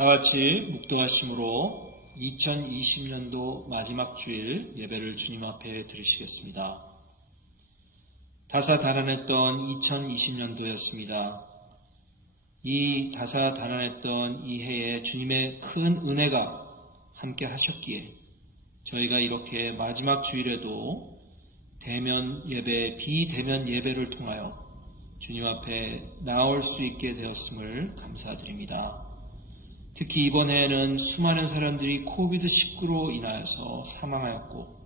다 같이 묵도하심으로 2020년도 마지막 주일 예배를 주님 앞에 드리시겠습니다. 다사다난했던 2020년도였습니다. 이 다사다난했던 이 해에 주님의 큰 은혜가 함께 하셨기에 저희가 이렇게 마지막 주일에도 대면 예배, 비대면 예배를 통하여 주님 앞에 나올 수 있게 되었음을 감사드립니다. 특히 이번 해에는 수많은 사람들이 코비드19로 인하여서 사망하였고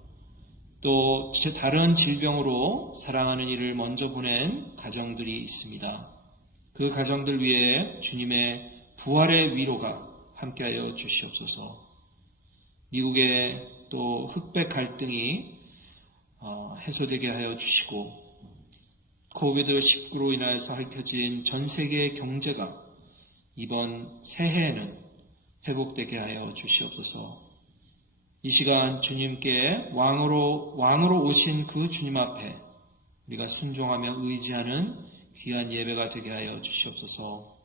또 다른 질병으로 사랑하는 이를 먼저 보낸 가정들이 있습니다. 그 가정들 위해 주님의 부활의 위로가 함께하여 주시옵소서. 미국의 또 흑백 갈등이 해소되게 하여 주시고 코비드19로 인하여서 핥혀진 전 세계의 경제가 이번 새해에는 회복되게 하여 주시옵소서. 이 시간 주님께 왕으로 오신 그 주님 앞에 우리가 순종하며 의지하는 귀한 예배가 되게 하여 주시옵소서.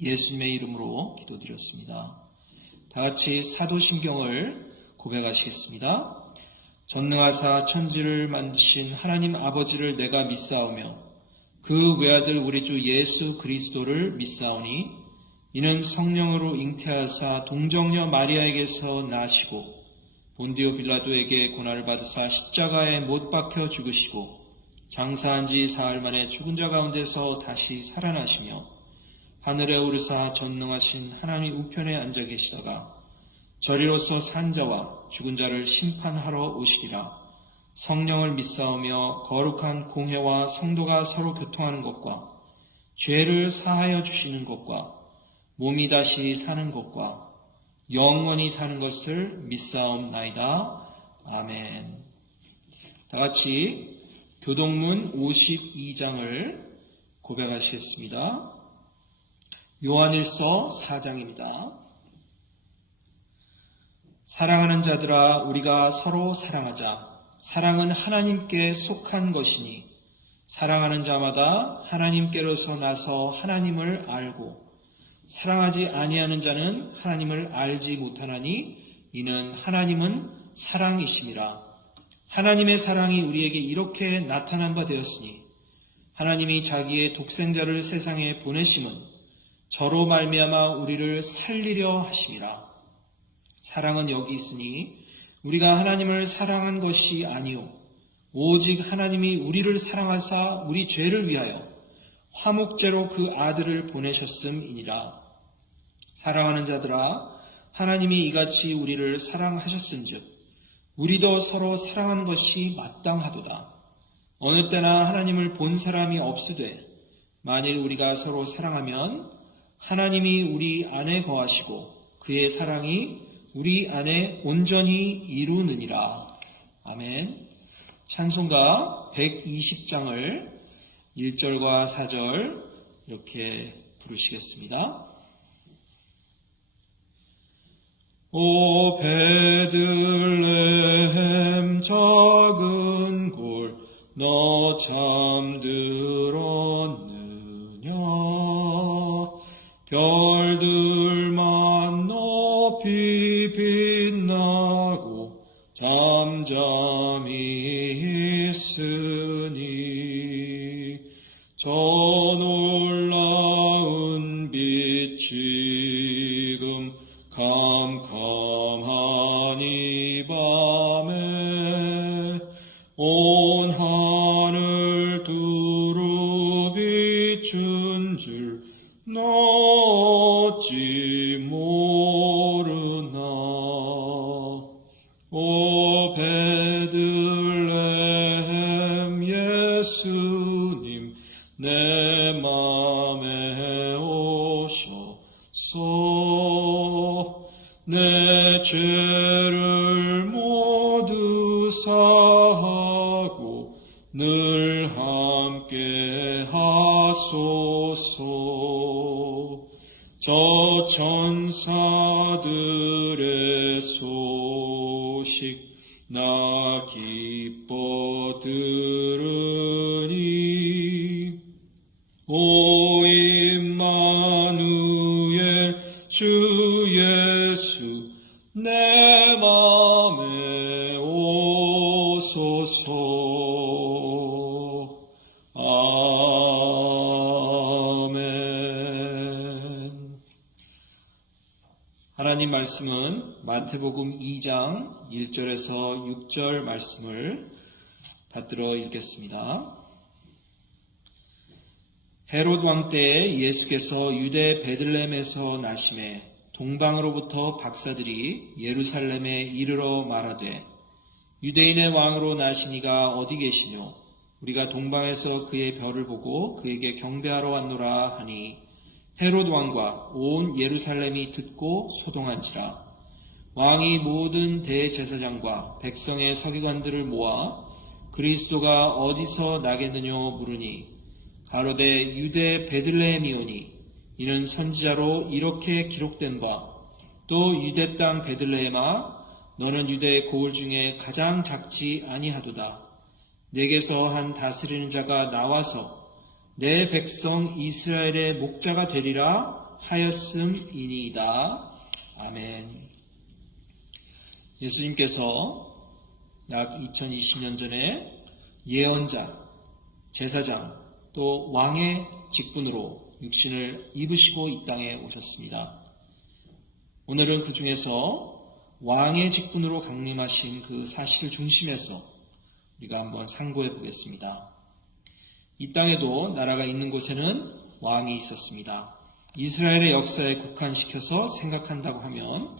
예수님의 이름으로 기도드렸습니다. 다 같이 사도신경을 고백하시겠습니다. 전능하사 천지를 만드신 하나님 아버지를 내가 믿사오며 그 외아들 우리 주 예수 그리스도를 믿사오니 이는 성령으로 잉태하사 동정녀 마리아에게서 나시고 본디오 빌라도에게 고난을 받으사 십자가에 못 박혀 죽으시고 장사한 지 사흘 만에 죽은 자 가운데서 다시 살아나시며 하늘에 오르사 전능하신 하나님 우편에 앉아 계시다가 저리로서 산 자와 죽은 자를 심판하러 오시리라. 성령을 믿사오며 거룩한 공회와 성도가 서로 교통하는 것과 죄를 사하여 주시는 것과 몸이 다시 사는 것과 영원히 사는 것을 믿사옵나이다. 아멘. 다 같이 교동문 52장을 고백하시겠습니다. 요한일서 4장입니다. 사랑하는 자들아 우리가 서로 사랑하자. 사랑은 하나님께 속한 것이니 사랑하는 자마다 하나님께로서 나서 하나님을 알고 사랑하지 아니하는 자는 하나님을 알지 못하나니 이는 하나님은 사랑이심이라. 하나님의 사랑이 우리에게 이렇게 나타난 바 되었으니 하나님이 자기의 독생자를 세상에 보내심은 저로 말미암아 우리를 살리려 하심이라. 사랑은 여기 있으니 우리가 하나님을 사랑한 것이 아니요 오직 하나님이 우리를 사랑하사 우리 죄를 위하여 화목제로 그 아들을 보내셨음이니라. 사랑하는 자들아 하나님이 이같이 우리를 사랑하셨은즉 우리도 서로 사랑하는 것이 마땅하도다. 어느 때나 하나님을 본 사람이 없으되 만일 우리가 서로 사랑하면 하나님이 우리 안에 거하시고 그의 사랑이 우리 안에 온전히 이루느니라. 아멘. 찬송가 120장을 1절과 4절 이렇게 부르시겠습니다. 오 베들레헴 작은 골 너 잠들었느냐. 별들만 높이 빛나고 잠잠히 있으니 저 놀라운 빛 지금 캄캄한 이 밤에 온 하늘 두루 비춘 줄 어찌 모르나. 오 베들레헴 예수님 내 맘에 오셔서 내 죄를 모두 사하고 늘 함께 하소서. 저 천사들의 소식 나 기뻐 들으니 오 임마누엘 주 예수 내 맘에 오소서. 아멘. 하나님 말씀은 마태복음 2장 1절에서 6절 말씀을 받들어 읽겠습니다. 헤롯 왕 때에 예수께서 유대 베들레헴에서 나심에 동방으로부터 박사들이 예루살렘에 이르러 말하되 유대인의 왕으로 나시니가 어디 계시뇨? 우리가 동방에서 그의 별을 보고 그에게 경배하러 왔노라 하니 헤롯 왕과 온 예루살렘이 듣고 소동한지라. 왕이 모든 대제사장과 백성의 서기관들을 모아 그리스도가 어디서 나겠느냐 물으니 가로되 유대 베들레헴이오니 이는 선지자로 이렇게 기록된 바 또 유대 땅 베들레헴아 너는 유대의 고을 중에 가장 작지 아니하도다. 내게서 한 다스리는 자가 나와서 내 백성 이스라엘의 목자가 되리라 하였음이니이다. 아멘. 예수님께서 약 2020년 전에 예언자, 제사장, 또 왕의 직분으로 육신을 입으시고 이 땅에 오셨습니다. 오늘은 그 중에서 왕의 직분으로 강림하신 그 사실을 중심해서 우리가 한번 상고해 보겠습니다. 이 땅에도 나라가 있는 곳에는 왕이 있었습니다. 이스라엘의 역사에 국한시켜서 생각한다고 하면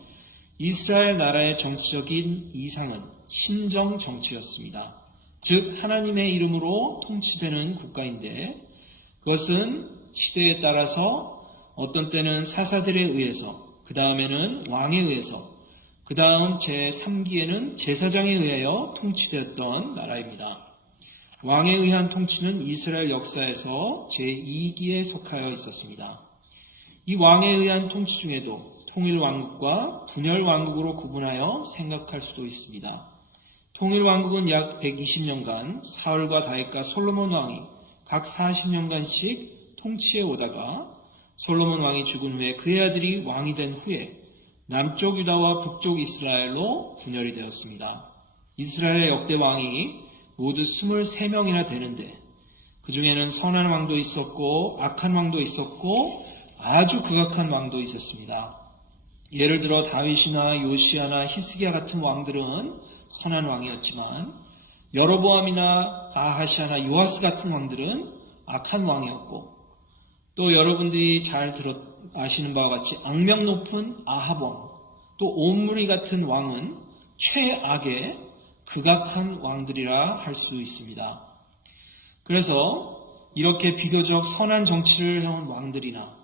이스라엘 나라의 정치적인 이상은 신정 정치였습니다. 즉 하나님의 이름으로 통치되는 국가인데 그것은 시대에 따라서 어떤 때는 사사들에 의해서, 그 다음에는 왕에 의해서, 그 다음 제3기에는 제사장에 의하여 통치되었던 나라입니다. 왕에 의한 통치는 이스라엘 역사에서 제2기에 속하여 있었습니다. 이 왕에 의한 통치 중에도 통일왕국과 분열왕국으로 구분하여 생각할 수도 있습니다. 통일왕국은 약 120년간 사울과 다윗과 솔로몬 왕이 각 40년간씩 통치해 오다가 솔로몬 왕이 죽은 후에 그의 아들이 왕이 된 후에 남쪽 유다와 북쪽 이스라엘로 분열이 되었습니다. 이스라엘의 역대 왕이 모두 23명이나 되는데 그 중에는 선한 왕도 있었고 악한 왕도 있었고 아주 극악한 왕도 있었습니다. 예를 들어 다윗이나 요시아나 히스기야 같은 왕들은 선한 왕이었지만 여로보암이나 아하시아나 요아스 같은 왕들은 악한 왕이었고 또 여러분들이 잘 아시는 바와 같이 악명 높은 아합 왕, 또 옴므리 같은 왕은 최악의 극악한 왕들이라 할 수 있습니다. 그래서 이렇게 비교적 선한 정치를 해온 왕들이나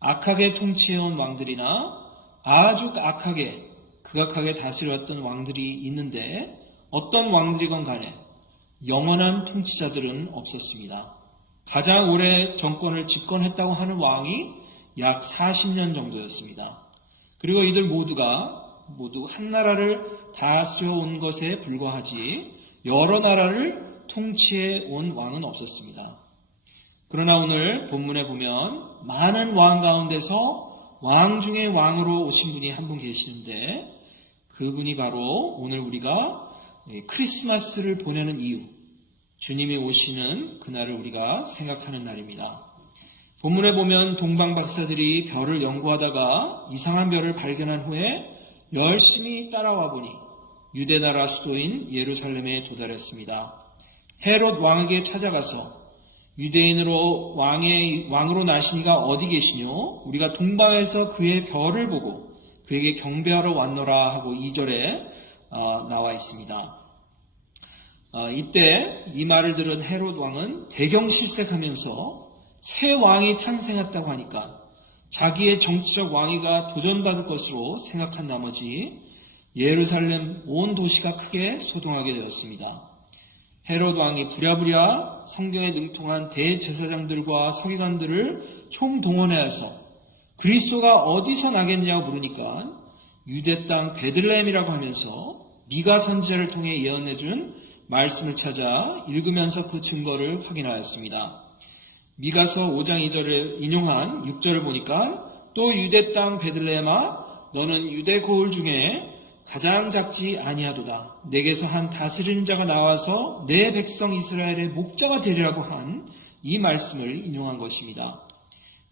악하게 통치해온 왕들이나 아주 악하게 극악하게 다스려왔던 왕들이 있는데 어떤 왕들이건 간에 영원한 통치자들은 없었습니다. 가장 오래 정권을 집권했다고 하는 왕이 약 40년 정도였습니다. 그리고 이들 모두 한 나라를 다스려 온 것에 불과하지 여러 나라를 통치해 온 왕은 없었습니다. 그러나 오늘 본문에 보면 많은 왕 가운데서 왕 중에 왕으로 오신 분이 한 분 계시는데 그분이 바로 오늘 우리가 크리스마스를 보내는 이유, 주님이 오시는 그날을 우리가 생각하는 날입니다. 본문에 보면 동방 박사들이 별을 연구하다가 이상한 별을 발견한 후에 열심히 따라와 보니 유대 나라 수도인 예루살렘에 도달했습니다. 헤롯 왕에게 찾아가서 유대인으로 왕으로 나시니가 어디 계시뇨? 우리가 동방에서 그의 별을 보고 그에게 경배하러 왔노라 하고 2절에 나와 있습니다. 이때 이 말을 들은 헤롯 왕은 대경실색하면서 새 왕이 탄생했다고 하니까 자기의 정치적 왕위가 도전받을 것으로 생각한 나머지 예루살렘 온 도시가 크게 소동하게 되었습니다. 헤롯 왕이 부랴부랴 성경에 능통한 대제사장들과 서기관들을 총동원해서 그리스도가 어디서 나겠냐고 물으니까 유대 땅 베들레헴이라고 하면서 미가 선지자를 통해 예언해준 말씀을 찾아 읽으면서 그 증거를 확인하였습니다. 미가서 5장 2절을 인용한 6절을 보니까 또 유대 땅 베들레헴아 너는 유대 고을 중에 가장 작지 아니하도다. 내게서 한 다스리는 자가 나와서 내 백성 이스라엘의 목자가 되리라고 한 이 말씀을 인용한 것입니다.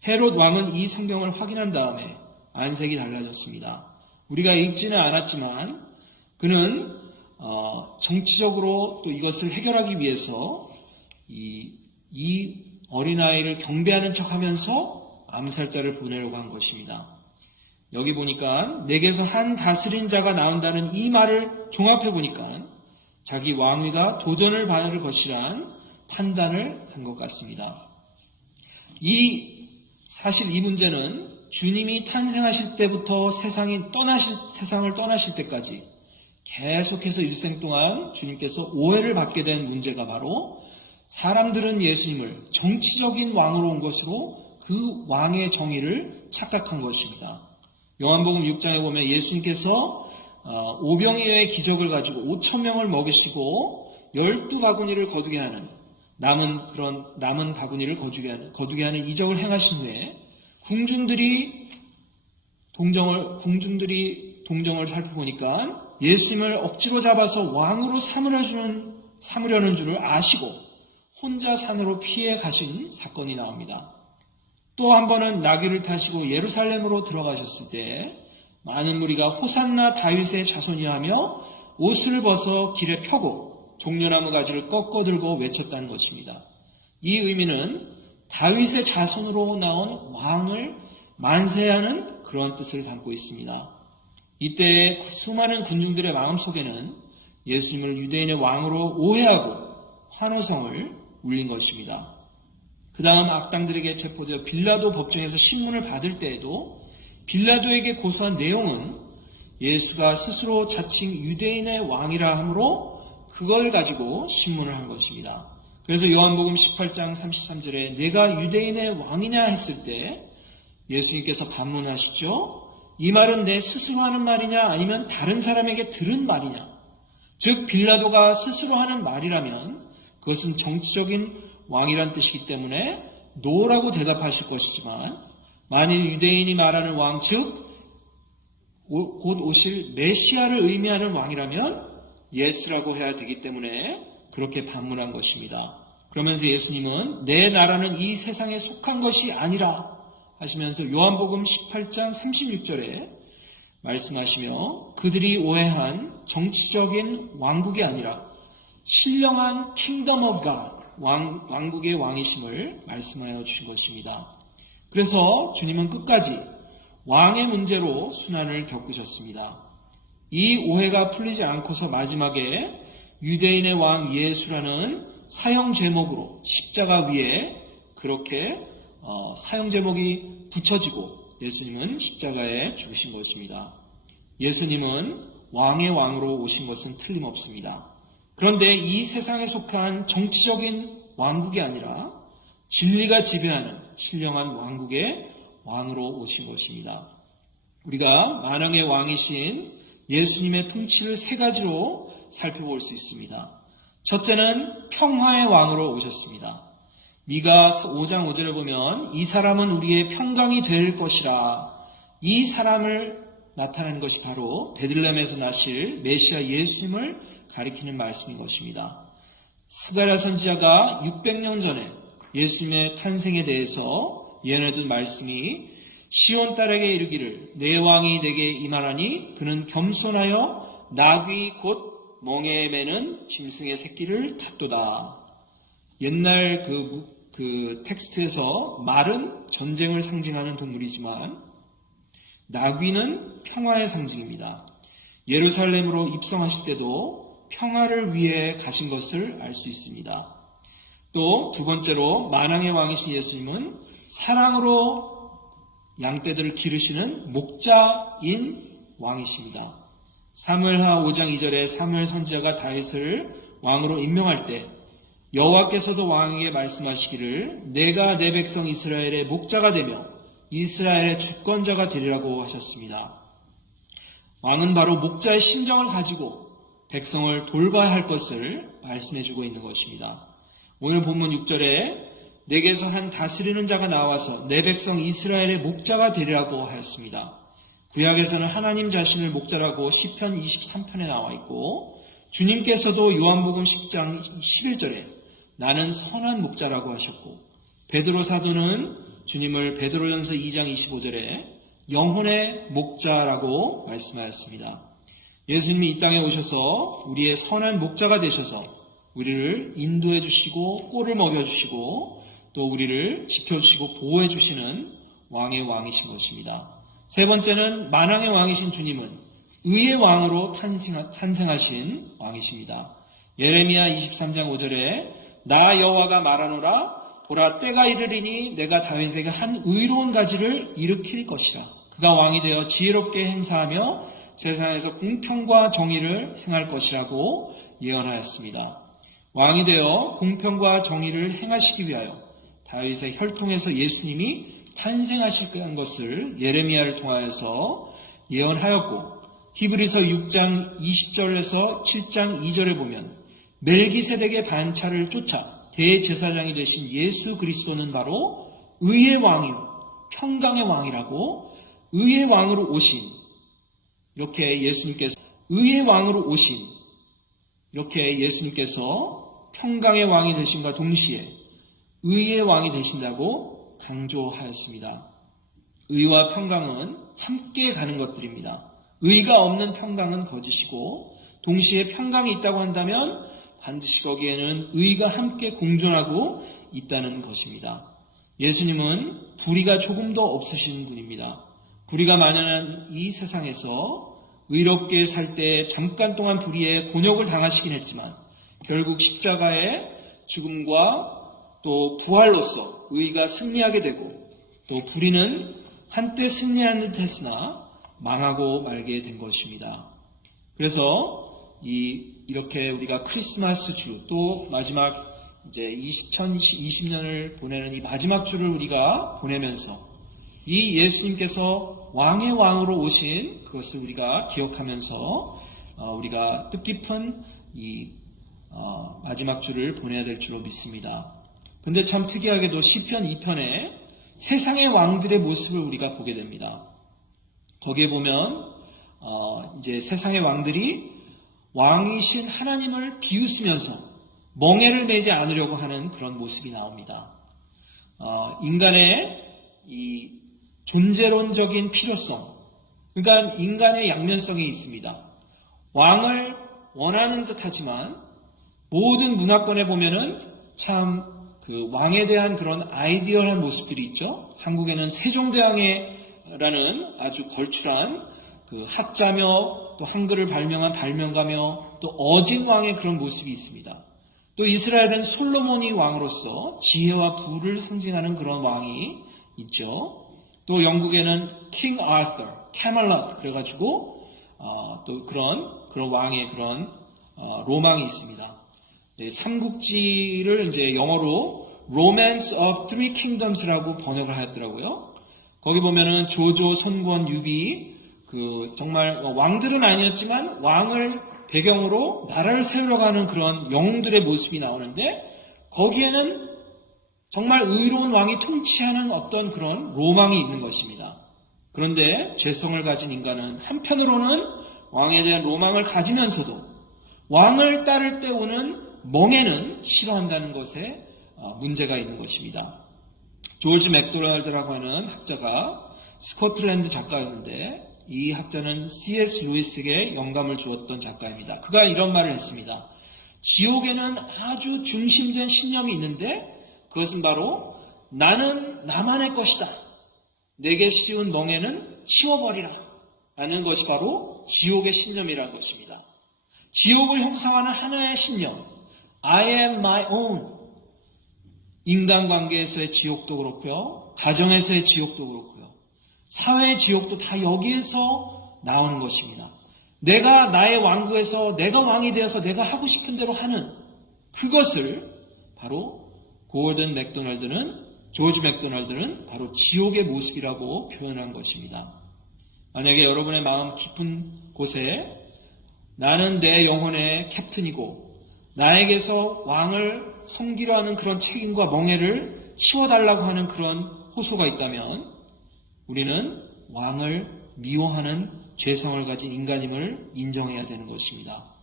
헤롯 왕은 이 성경을 확인한 다음에 안색이 달라졌습니다. 우리가 읽지는 않았지만 그는 정치적으로 또 이것을 해결하기 위해서 이 어린아이를 경배하는 척하면서 암살자를 보내려고 한 것입니다. 여기 보니까 내게서 한 다스린 자가 나온다는 이 말을 종합해 보니까 자기 왕위가 도전을 받을 것이란 판단을 한 것 같습니다. 사실 이 문제는 주님이 탄생하실 때부터 세상을 떠나실 때까지 계속해서 일생 동안 주님께서 오해를 받게 된 문제가 바로 사람들은 예수님을 정치적인 왕으로 온 것으로 그 왕의 정의를 착각한 것입니다. 요한복음 6장에 보면 예수님께서 오병이어의 기적을 가지고 5,000명을 먹이시고 12바구니를 거두게 하는 남은 바구니를 거두게 하는 이적을 행하신 후에 궁중들이 동정을 살펴보니까 예수님을 억지로 잡아서 왕으로 삼으려는 줄을 아시고 혼자 산으로 피해 가신 사건이 나옵니다. 또 한 번은 나귀를 타시고 예루살렘으로 들어가셨을 때 많은 무리가 호산나 다윗의 자손이야 하며 옷을 벗어 길에 펴고 종려나무 가지를 꺾어 들고 외쳤다는 것입니다. 이 의미는 다윗의 자손으로 나온 왕을 만세하는 그런 뜻을 담고 있습니다. 이때 수많은 군중들의 마음속에는 예수님을 유대인의 왕으로 오해하고 환호성을 울린 것입니다. 그 다음 악당들에게 체포되어 빌라도 법정에서 신문을 받을 때에도 빌라도에게 고소한 내용은 예수가 스스로 자칭 유대인의 왕이라 하므로 그걸 가지고 신문을 한 것입니다. 그래서 요한복음 18장 33절에 내가 유대인의 왕이냐 했을 때 예수님께서 반문하시죠. 이 말은 내 스스로 하는 말이냐 아니면 다른 사람에게 들은 말이냐. 즉 빌라도가 스스로 하는 말이라면 그것은 정치적인 왕이란 뜻이기 때문에 노라고 대답하실 것이지만 만일 유대인이 말하는 왕 즉 곧 오실 메시아를 의미하는 왕이라면 예스라고 해야 되기 때문에 그렇게 반문한 것입니다. 그러면서 예수님은 내 나라는 이 세상에 속한 것이 아니라 하시면서 요한복음 18장 36절에 말씀하시며 그들이 오해한 정치적인 왕국이 아니라 신령한 Kingdom of God, 왕국의 왕이심을 말씀하여 주신 것입니다. 그래서 주님은 끝까지 왕의 문제로 순환을 겪으셨습니다. 이 오해가 풀리지 않고서 마지막에 유대인의 왕 예수라는 사형 제목으로 십자가 위에 그렇게 사형 제목이 붙여지고 예수님은 십자가에 죽으신 것입니다. 예수님은 왕의 왕으로 오신 것은 틀림없습니다. 그런데 이 세상에 속한 정치적인 왕국이 아니라 진리가 지배하는 신령한 왕국의 왕으로 오신 것입니다. 우리가 만왕의 왕이신 예수님의 통치를 세 가지로 살펴볼 수 있습니다. 첫째는 평화의 왕으로 오셨습니다. 미가 5장 5절에 보면 이 사람은 우리의 평강이 될 것이라. 이 사람을 나타내는 것이 바로 베들레헴에서 나실 메시아 예수님을 가리키는 말씀인 것입니다. 스가랴 선지자가 600년 전에 예수님의 탄생에 대해서 예언해둔 말씀이 시온 딸에게 이르기를 내 왕이 내게 임하나니 그는 겸손하여 나귀 곧 멍에 매는 짐승의 새끼를 탔도다. 옛날 그 텍스트에서 말은 전쟁을 상징하는 동물이지만 나귀는 평화의 상징입니다. 예루살렘으로 입성하실 때도 평화를 위해 가신 것을 알 수 있습니다. 또 두 번째로 만왕의 왕이신 예수님은 사랑으로 양떼들을 기르시는 목자인 왕이십니다. 사무엘하 5장 2절에 사무엘 선지자가 다윗을 왕으로 임명할 때 여호와께서도 왕에게 말씀하시기를 내가 내 백성 이스라엘의 목자가 되며 이스라엘의 주권자가 되리라고 하셨습니다. 왕은 바로 목자의 심정을 가지고 백성을 돌봐야 할 것을 말씀해주고 있는 것입니다. 오늘 본문 6절에 내게서 한 다스리는 자가 나와서 내 백성 이스라엘의 목자가 되리라고 하였습니다. 구약에서는 하나님 자신을 목자라고 시편 23편에 나와 있고, 주님께서도 요한복음 10장 11절에 나는 선한 목자라고 하셨고, 베드로 사도는 주님을 베드로전서 2장 25절에 영혼의 목자라고 말씀하였습니다. 예수님이 이 땅에 오셔서 우리의 선한 목자가 되셔서 우리를 인도해 주시고 꼴을 먹여 주시고 또 우리를 지켜주시고 보호해 주시는 왕의 왕이신 것입니다. 세 번째는 만왕의 왕이신 주님은 의의 왕으로 탄생하신 왕이십니다. 예레미야 23장 5절에 나 여호와가 말하노라 보라 때가 이르리니 내가 다윗에게 한 의로운 가지를 일으킬 것이라. 그가 왕이 되어 지혜롭게 행사하며 세상에서 공평과 정의를 행할 것이라고 예언하였습니다. 왕이 되어 공평과 정의를 행하시기 위하여 다윗의 혈통에서 예수님이 탄생하실 것을 예레미야를 통하여서 예언하였고, 히브리서 6장 20절에서 7장 2절에 보면 멜기세덱의 반차를 쫓아 대제사장이 되신 예수 그리스도는 바로 의의 왕이요 평강의 왕이라고, 의의 왕으로 오신, 이렇게 예수님께서 의의 왕으로 오신, 이렇게 예수님께서 평강의 왕이 되신과 동시에 의의 왕이 되신다고 강조하였습니다. 의와 평강은 함께 가는 것들입니다. 의가 없는 평강은 거짓이고, 동시에 평강이 있다고 한다면 반드시 거기에는 의가 함께 공존하고 있다는 것입니다. 예수님은 불의가 조금도 없으신 분입니다. 불의가 만연한 이 세상에서 의롭게 살 때 잠깐 동안 불의에 곤욕을 당하시긴 했지만 결국 십자가의 죽음과 또 부활로서 의가 승리하게 되고, 또 불의는 한때 승리한 듯 했으나 망하고 말게 된 것입니다. 그래서 이렇게 우리가 크리스마스 주, 또 마지막 이제 2020년을 보내는 이 마지막 주를 우리가 보내면서 이 예수님께서 왕의 왕으로 오신 그것을 우리가 기억하면서 우리가 뜻깊은 이 마지막 주를 보내야 될 줄로 믿습니다. 근데 참 특이하게도 시편 2편에 세상의 왕들의 모습을 우리가 보게 됩니다. 거기에 보면 이제 세상의 왕들이 왕이신 하나님을 비웃으면서 멍에를 내지 않으려고 하는 그런 모습이 나옵니다. 인간의 이 존재론적인 필요성, 그러니까 인간의 양면성이 있습니다. 왕을 원하는 듯하지만 모든 문화권에 보면은 참 그 왕에 대한 그런 아이디얼한 모습들이 있죠. 한국에는 세종대왕이라는 아주 걸출한 그 학자며 또 한글을 발명한 발명가며 또 어진왕의 그런 모습이 있습니다. 또 이스라엘은 솔로몬이 왕으로서 지혜와 부를 상징하는 그런 왕이 있죠. 또 영국에는 킹 아서, 캐멀럿 그래가지고 또 그런 왕의 그런 로망이 있습니다. 삼국지를 이제 영어로 Romance of Three Kingdoms라고 번역을 하였더라고요. 거기 보면은 조조, 손권, 유비, 정말 왕들은 아니었지만 왕을 배경으로 나라를 세우러 가는 그런 영웅들의 모습이 나오는데, 거기에는 정말 의로운 왕이 통치하는 어떤 그런 로망이 있는 것입니다. 그런데 죄성을 가진 인간은 한편으로는 왕에 대한 로망을 가지면서도 왕을 따를 때 오는 멍에는 싫어한다는 것에 문제가 있는 것입니다. 조지 맥도날드라고 하는 학자가 스코틀랜드 작가였는데, 이 학자는 C.S. 루이스에게 영감을 주었던 작가입니다. 그가 이런 말을 했습니다. 지옥에는 아주 중심된 신념이 있는데 그것은 바로 나는 나만의 것이다. 내게 씌운 멍에는 치워버리라. 라는 것이 바로 지옥의 신념이라는 것입니다. 지옥을 형성하는 하나의 신념, I am my own. 인간관계에서의 지옥도 그렇고요, 가정에서의 지옥도 그렇고요, 사회의 지옥도 다 여기에서 나오는 것입니다. 내가 나의 왕국에서 내가 왕이 되어서 내가 하고 싶은 대로 하는 그것을 바로 조지 맥도날드는 바로 지옥의 모습이라고 표현한 것입니다. 만약에 여러분의 마음 깊은 곳에 나는 내 영혼의 캡틴이고 나에게서 왕을 섬기려 하는 그런 책임과 멍에를 치워달라고 하는 그런 호소가 있다면 우리는 왕을 미워하는 죄성을 가진 인간임을 인정해야 되는 것입니다.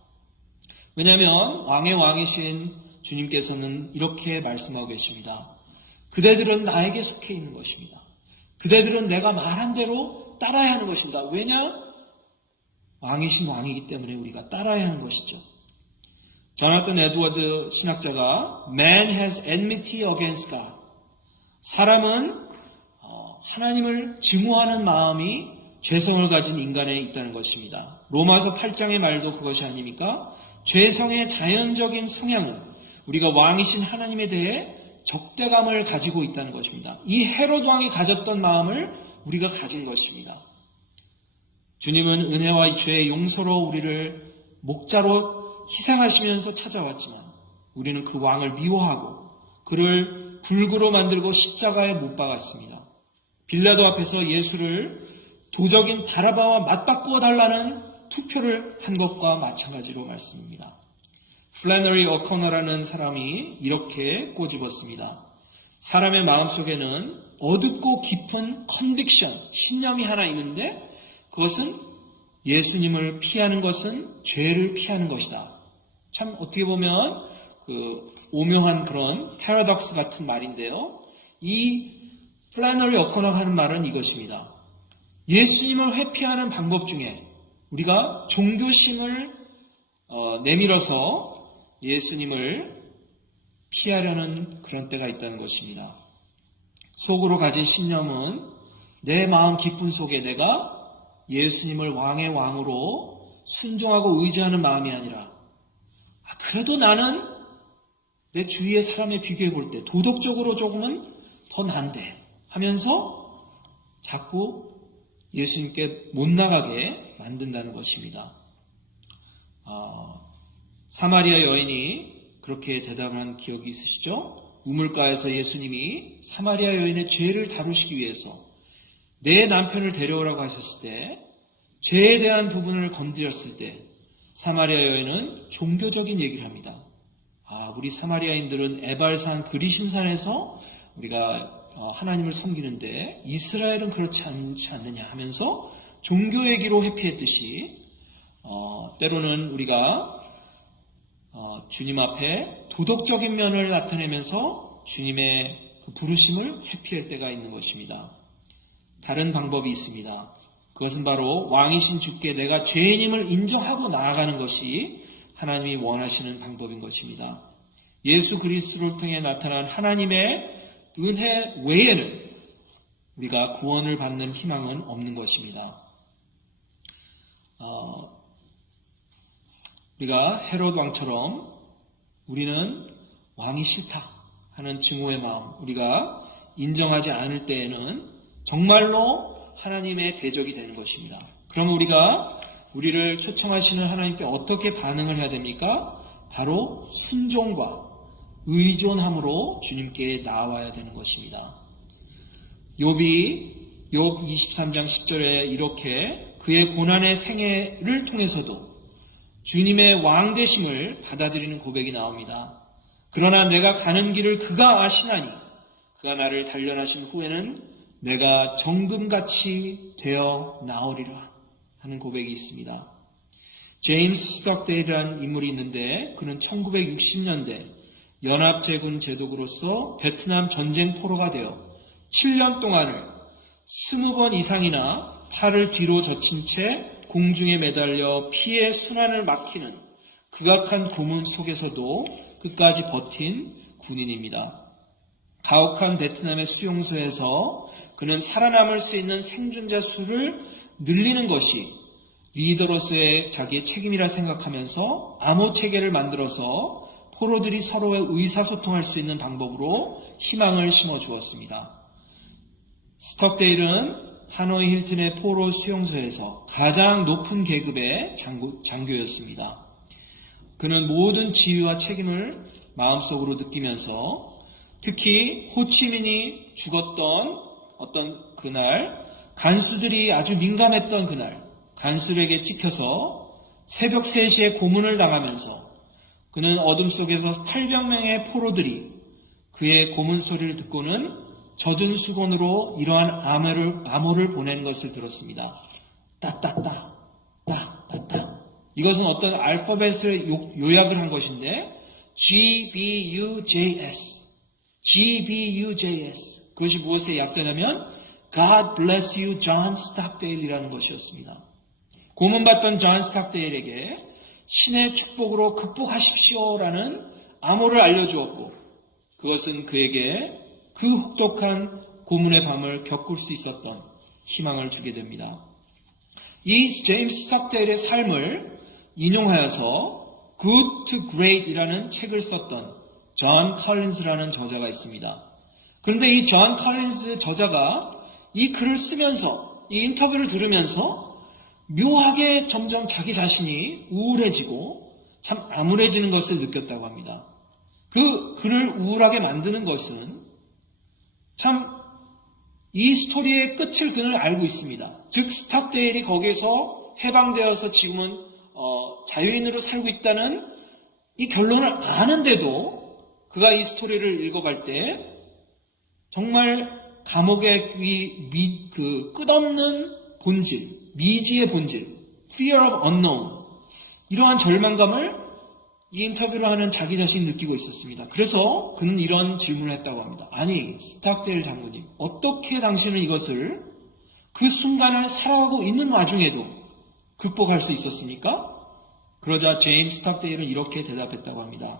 왜냐하면 왕의 왕이신 주님께서는 이렇게 말씀하고 계십니다. 그대들은 나에게 속해 있는 것입니다. 그대들은 내가 말한 대로 따라야 하는 것입니다. 왜냐? 왕이신 왕이기 때문에 우리가 따라야 하는 것이죠. 조나단 에드워드 신학자가 Man has enmity against God. 사람은 하나님을 증오하는 마음이 죄성을 가진 인간에 있다는 것입니다. 로마서 8장의 말도 그것이 아닙니까? 죄성의 자연적인 성향은 우리가 왕이신 하나님에 대해 적대감을 가지고 있다는 것입니다. 이 헤롯 왕이 가졌던 마음을 우리가 가진 것입니다. 주님은 은혜와 죄의 용서로 우리를 목자로 희생하시면서 찾아왔지만 우리는 그 왕을 미워하고 그를 불구로 만들고 십자가에 못 박았습니다. 빌라도 앞에서 예수를 도적인 바라바와 맞바꾸어 달라는 투표를 한 것과 마찬가지로 말씀입니다. 플래너리 어코너라는 사람이 이렇게 꼬집었습니다. 사람의 마음속에는 어둡고 깊은 컨빅션, 신념이 하나 있는데 그것은 예수님을 피하는 것은 죄를 피하는 것이다. 참 어떻게 보면 오묘한 그런 패러독스 같은 말인데요. 이 플래너리 어코너가 하는 말은 이것입니다. 예수님을 회피하는 방법 중에 우리가 종교심을 내밀어서 예수님을 피하려는 그런 때가 있다는 것입니다. 속으로 가진 신념은 내 마음 깊은 속에 내가 예수님을 왕의 왕으로 순종하고 의지하는 마음이 아니라 그래도 나는 내 주위의 사람에 비교해 볼 때 도덕적으로 조금은 더 난데 하면서 자꾸 예수님께 못 나가게 만든다는 것입니다. 사마리아 여인이 그렇게 대답을 한 기억이 있으시죠? 우물가에서 예수님이 사마리아 여인의 죄를 다루시기 위해서 내 남편을 데려오라고 하셨을 때 죄에 대한 부분을 건드렸을 때 사마리아 여인은 종교적인 얘기를 합니다. 우리 사마리아인들은 에발산 그리심산에서 우리가 하나님을 섬기는데 이스라엘은 그렇지 않지 않느냐 하면서 종교 얘기로 회피했듯이 때로는 우리가 주님 앞에 도덕적인 면을 나타내면서 주님의 그 부르심을 회피할 때가 있는 것입니다. 다른 방법이 있습니다. 그것은 바로 왕이신 주께 내가 죄인임을 인정하고 나아가는 것이 하나님이 원하시는 방법인 것입니다. 예수 그리스도를 통해 나타난 하나님의 은혜 외에는 우리가 구원을 받는 희망은 없는 것입니다. 우리가 헤롯 왕처럼 우리는 왕이 싫다 하는 증오의 마음 우리가 인정하지 않을 때에는 정말로 하나님의 대적이 되는 것입니다. 그럼 우리가 우리를 초청하시는 하나님께 어떻게 반응을 해야 됩니까? 바로 순종과 의존함으로 주님께 나와야 되는 것입니다. 욥이 욥 23장 10절에 이렇게 그의 고난의 생애를 통해서도 주님의 왕 되심을 받아들이는 고백이 나옵니다. 그러나 내가 가는 길을 그가 아시나니 그가 나를 단련하신 후에는 내가 정금같이 되어 나오리라 하는 고백이 있습니다. 제임스 스톡데일이라는 인물이 있는데 그는 1960년대 연합제군 제독으로서 베트남 전쟁 포로가 되어 7년 동안을 20번 이상이나 팔을 뒤로 젖힌 채 공중에 매달려 피의 순환을 막히는 극악한 고문 속에서도 끝까지 버틴 군인입니다. 가혹한 베트남의 수용소에서 그는 살아남을 수 있는 생존자 수를 늘리는 것이 리더로서의 자기의 책임이라 생각하면서 암호 체계를 만들어서 포로들이 서로의 의사소통할 수 있는 방법으로 희망을 심어주었습니다. 스톡데일은 하노이 힐튼의 포로 수용소에서 가장 높은 계급의 장교였습니다. 그는 모든 지위와 책임을 마음속으로 느끼면서 특히 호치민이 죽었던 어떤 그날, 간수들이 아주 민감했던 그날, 간수들에게 찍혀서 새벽 3시에 고문을 당하면서 그는 어둠 속에서 800명의 포로들이 그의 고문 소리를 듣고는 젖은 수건으로 이러한 암호를 보내는 것을 들었습니다. 따따따, 따따따. 이것은 어떤 알파벳을 요약을 한 것인데 GBUJS, GBUJS. 그것이 무엇의 약자냐면 God bless you, John Stockdale이라는 것이었습니다. 고문받던 존 스탁데일에게 신의 축복으로 극복하십시오라는 암호를 알려주었고 그것은 그에게 그 혹독한 고문의 밤을 겪을 수 있었던 희망을 주게 됩니다. 이 제임스 스탁데일의 삶을 인용하여서 Good to Great이라는 책을 썼던 존 컬린스라는 저자가 있습니다. 그런데 이 존 컬린스 저자가 이 글을 쓰면서 이 인터뷰를 들으면서 묘하게 점점 자기 자신이 우울해지고 참 암울해지는 것을 느꼈다고 합니다. 그 글을 우울하게 만드는 것은 참 이 스토리의 끝을 그는 알고 있습니다. 즉 스탁데일이 거기에서 해방되어서 지금은 자유인으로 살고 있다는 이 결론을 아는데도 그가 이 스토리를 읽어갈 때 정말 감옥의 그 끝없는 본질, 미지의 본질, fear of unknown, 이러한 절망감을 이 인터뷰를 하는 자기 자신이 느끼고 있었습니다. 그래서 그는 이런 질문을 했다고 합니다. 아니, 스탁데일 장군님, 어떻게 당신은 이것을 그 순간을 살아가고 있는 와중에도 극복할 수 있었습니까? 그러자 제임스 스탁데일은 이렇게 대답했다고 합니다.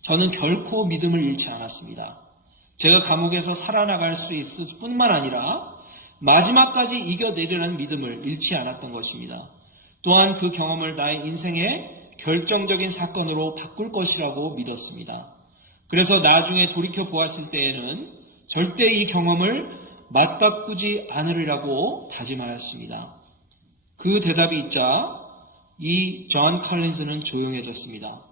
저는 결코 믿음을 잃지 않았습니다. 제가 감옥에서 살아나갈 수 있을 뿐만 아니라 마지막까지 이겨내려는 믿음을 잃지 않았던 것입니다. 또한 그 경험을 나의 인생의 결정적인 사건으로 바꿀 것이라고 믿었습니다. 그래서 나중에 돌이켜 보았을 때에는 절대 이 경험을 맞바꾸지 않으리라고 다짐하였습니다. 그 대답이 있자 이 존 컬린스는 조용해졌습니다.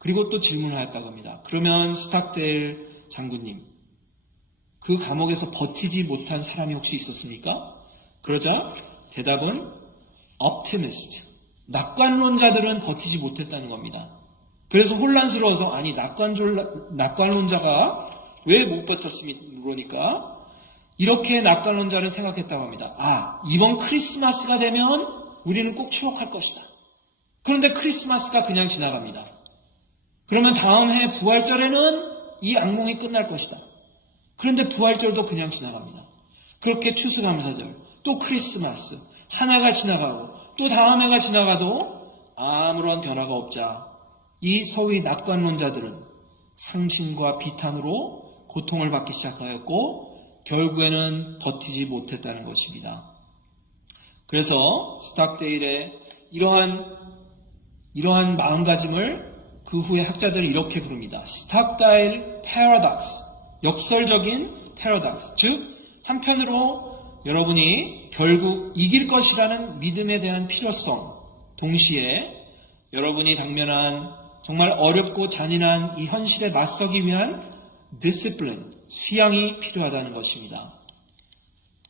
그리고 또 질문하였다고 합니다. 그러면 스탁데일 장군님, 그 감옥에서 버티지 못한 사람이 혹시 있었습니까? 그러자 대답은 optimist, 낙관론자들은 버티지 못했다는 겁니다. 그래서 혼란스러워서 아니 낙관론자가 왜 못 버텼습니까? 물으니까 이렇게 낙관론자를 생각했다고 합니다. 아, 이번 크리스마스가 되면 우리는 꼭 추억할 것이다. 그런데 크리스마스가 그냥 지나갑니다. 그러면 다음 해 부활절에는 이 악몽이 끝날 것이다. 그런데 부활절도 그냥 지나갑니다. 그렇게 추수감사절, 또 크리스마스, 한 해가 지나가고 또 다음 해가 지나가도 아무런 변화가 없자 이 소위 낙관론자들은 상심과 비탄으로 고통을 받기 시작하였고 결국에는 버티지 못했다는 것입니다. 그래서 스탁데일의 이러한 마음가짐을 그 후에 학자들이 이렇게 부릅니다. 스탁데일 패러독스, 역설적인 패러독스. 즉 한편으로 여러분이 결국 이길 것이라는 믿음에 대한 필요성, 동시에 여러분이 당면한 정말 어렵고 잔인한 이 현실에 맞서기 위한 디시플린, 수양이 필요하다는 것입니다.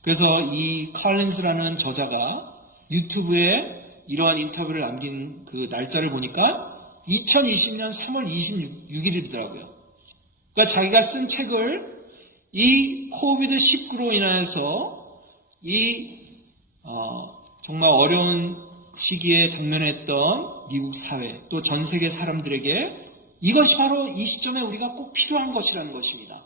그래서 이 컬린스라는 저자가 유튜브에 이러한 인터뷰를 남긴 그 날짜를 보니까 2020년 3월 26일이더라고요. 그러니까 자기가 쓴 책을 이 코비드-19로 인해서 정말 어려운 시기에 당면했던 미국 사회 또 전 세계 사람들에게 이것이 바로 이 시점에 우리가 꼭 필요한 것이라는 것입니다.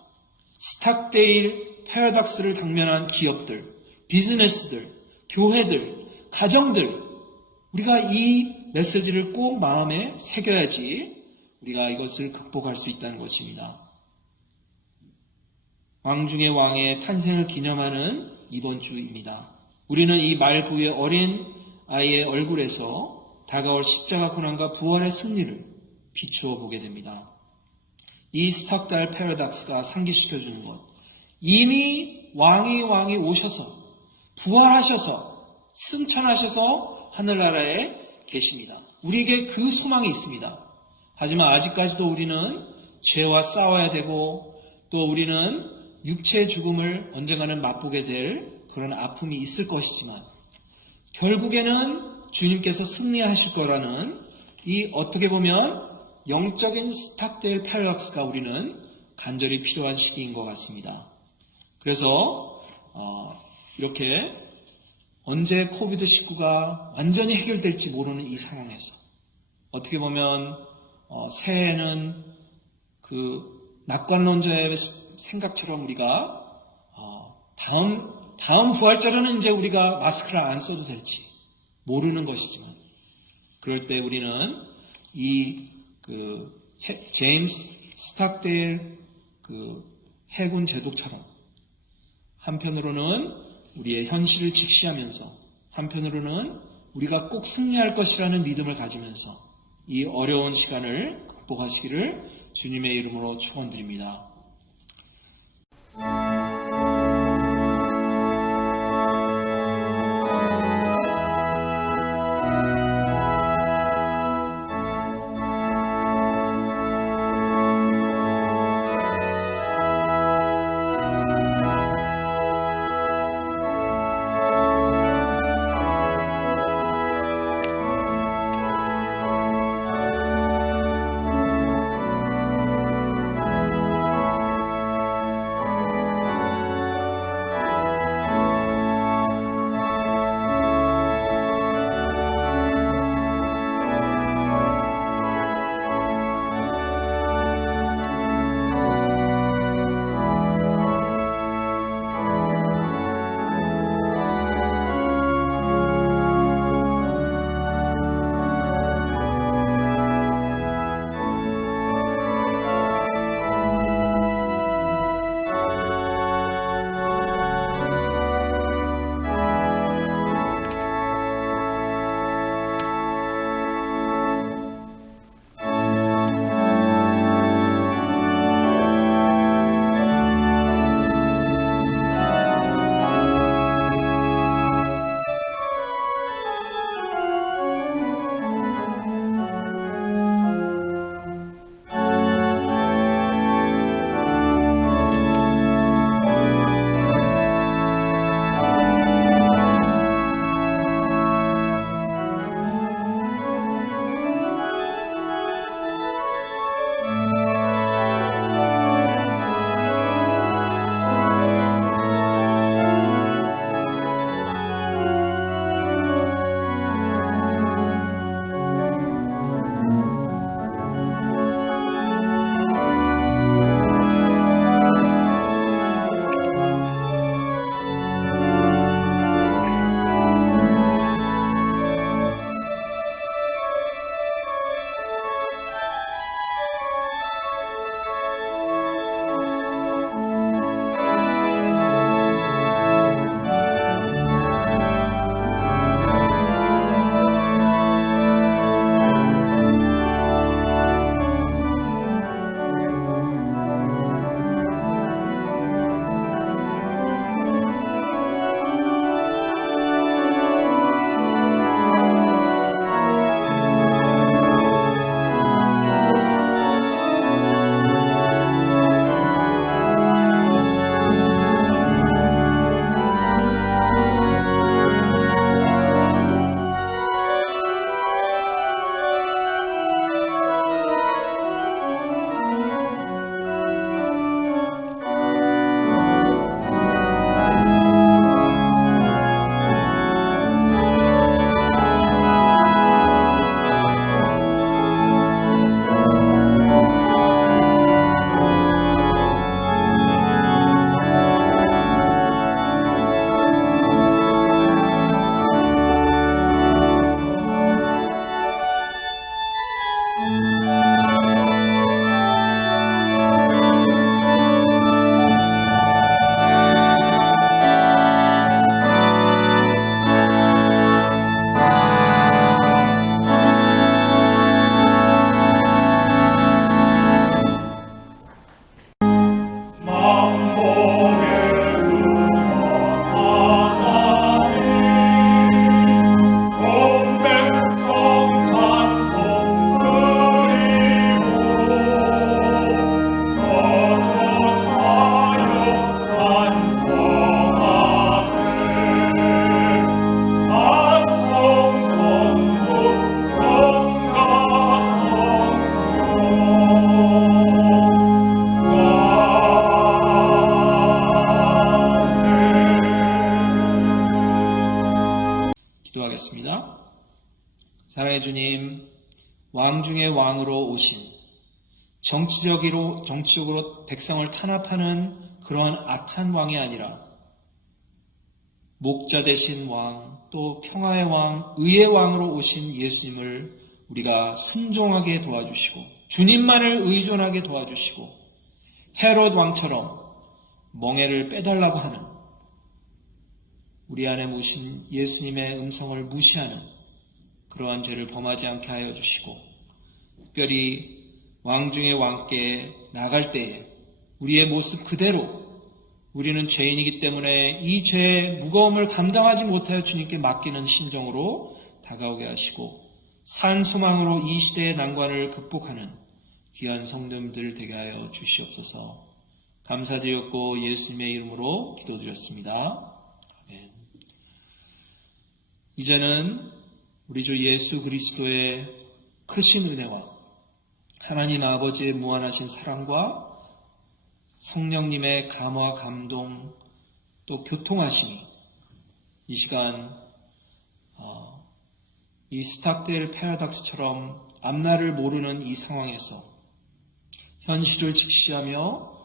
스탁데일 패러독스를 당면한 기업들, 비즈니스들, 교회들, 가정들, 우리가 이 메시지를 꼭 마음에 새겨야지 우리가 이것을 극복할 수 있다는 것입니다. 왕 중의 왕의 탄생을 기념하는 이번 주입니다. 우리는 이 말구의 어린 아이의 얼굴에서 다가올 십자가 고난과 부활의 승리를 비추어 보게 됩니다. 이 스탁데일 패러독스가 상기시켜주는 것, 이미 왕이 오셔서 부활하셔서 승천하셔서 하늘나라에 계십니다. 우리에게 그 소망이 있습니다. 하지만 아직까지도 우리는 죄와 싸워야 되고 또 우리는 육체의 죽음을 언젠가는 맛보게 될 그런 아픔이 있을 것이지만 결국에는 주님께서 승리하실 거라는 이 어떻게 보면 영적인 스탁데일 패러독스가 우리는 간절히 필요한 시기인 것 같습니다. 그래서 이렇게 언제 코비드19가 완전히 해결될지 모르는 이 상황에서 어떻게 보면 새해에는 그 낙관론자의 생각처럼 우리가 다음 부활절에는 이제 우리가 마스크를 안 써도 될지 모르는 것이지만 그럴 때 우리는 제임스 스탁데일 해군 제독처럼 한편으로는 우리의 현실을 직시하면서 한편으로는 우리가 꼭 승리할 것이라는 믿음을 가지면서 이 어려운 시간을 극복하시기를 주님의 이름으로 축원드립니다. 사랑의 주님, 왕 중의 왕으로 오신 정치적으로 백성을 탄압하는 그러한 악한 왕이 아니라 목자 되신 왕, 또 평화의 왕, 의의 왕으로 오신 예수님을 우리가 순종하게 도와주시고 주님만을 의존하게 도와주시고 헤롯 왕처럼 멍에를 빼달라고 하는 우리 안에 모신 예수님의 음성을 무시하는 그러한 죄를 범하지 않게 하여 주시고 특별히 왕 중의 왕께 나갈 때에 우리의 모습 그대로 우리는 죄인이기 때문에 이 죄의 무거움을 감당하지 못하여 주님께 맡기는 심정으로 다가오게 하시고 산 소망으로 이 시대의 난관을 극복하는 귀한 성도님들 되게 하여 주시옵소서. 감사드렸고 예수님의 이름으로 기도드렸습니다. 아멘. 이제는 우리 주 예수 그리스도의 크신 은혜와 하나님 아버지의 무한하신 사랑과 성령님의 감화 감동 또 교통하심이 이 시간 이 스탁데일 패러닥스처럼 앞날을 모르는 이 상황에서 현실을 직시하며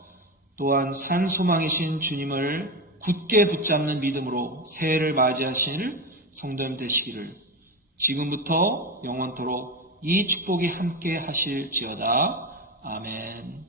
또한 산 소망이신 주님을 굳게 붙잡는 믿음으로 새해를 맞이하실 성도님 되시기를 지금부터 영원토록 이 축복이 함께 하실지어다. 아멘.